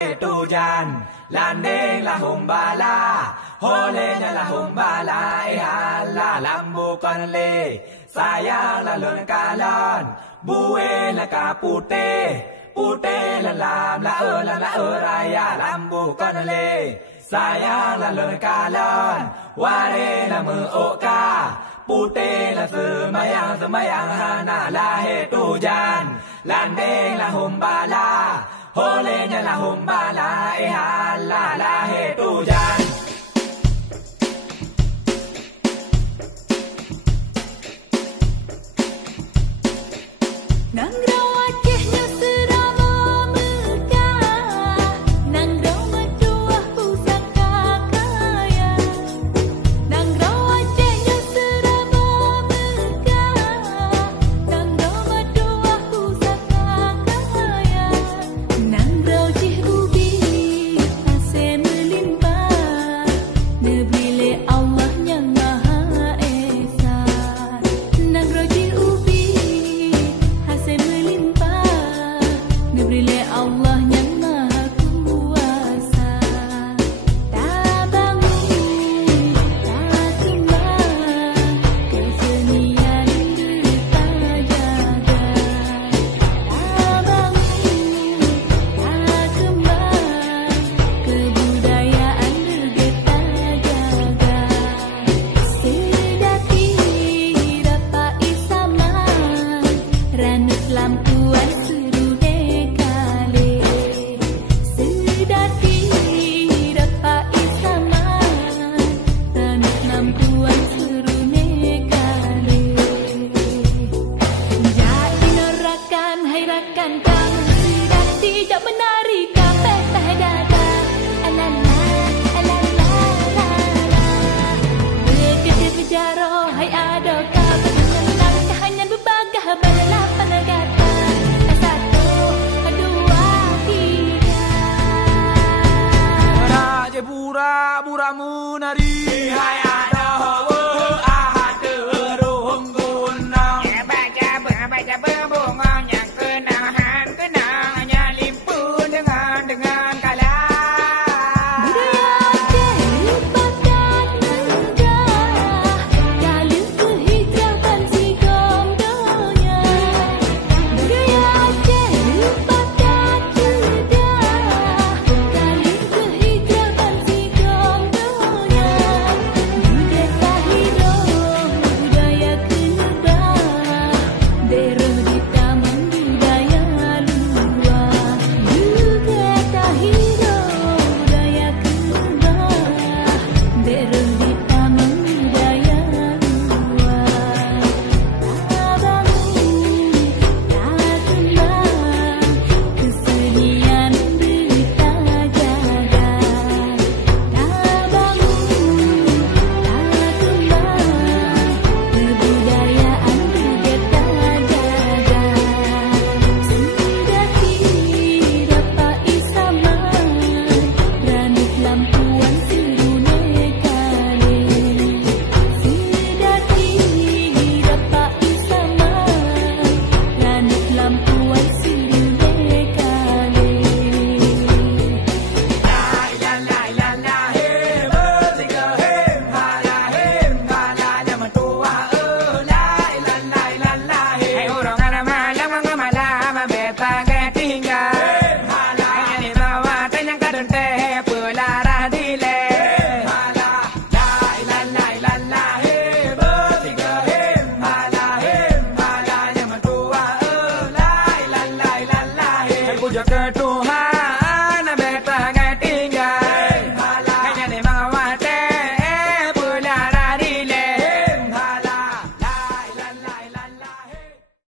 Tujan, landing la humbala, holenya la humbala, ihala lambukan le, sayang la lon kalan, bue la kapute, pute la lam la raya lambukan le, sayang la lon kalan, ware la muoka, pute la semayang hana la he tujan, landing la humbala. Holenya la humbala, ihala la he tujan. Nang raw Acehnya serama megah, nang raw majuah pusaka kaya. Nang raw Acehnya serama megah, nang raw majuah pusaka kaya. Nang raw cih ubi hasil melimpah, nebile Allah yang Maha Esa. Nang raw cih ubi melimpah, nebrile Allah yang Maha Kuasa. Tak bangun, tak kembang, kesenian kita jaga. Tak bangun, tak kembang, kebudayaan kita jaga. Sedati dapat isama, ranut lampuan seru dekale. Sedati dapat isama, ranut lampuan seru nekale. Jadi norakan hai rakan kamu, sedati jak menari kape tah dada. Alala alala alala, berkedip jaro hai ado kau bersenang tahanyan berbagah berlapan negata. Satu, dua, tiga. Raja buramu nari, hai ada ahade rohong gunang. Baca berbunga yang kenangannya limpun dengan kalah. Budaya Aceh padat megah, jalur kehijauan sigom donya. Budaya Aceh padat megah, jalur kehijauan sigom donya. Budaya hidup, budaya Keuneubah, beruh di taman budaya luar. Budaya hidup, budaya Keuneubah, beruh di taman budaya luar. Tak bangun, tak kembang, kesenian kita jaga. Tak bangun, tak kembang, kebudayaan kita jaga. Sedati dapat isama, ranut lampuan seru nekale. Sedati dapat isama, ranut lampuan seru nekale. Hai orang malam malam beta ketinggal. Hai ni bawa tanya kadon teh pelarah dile. Jaga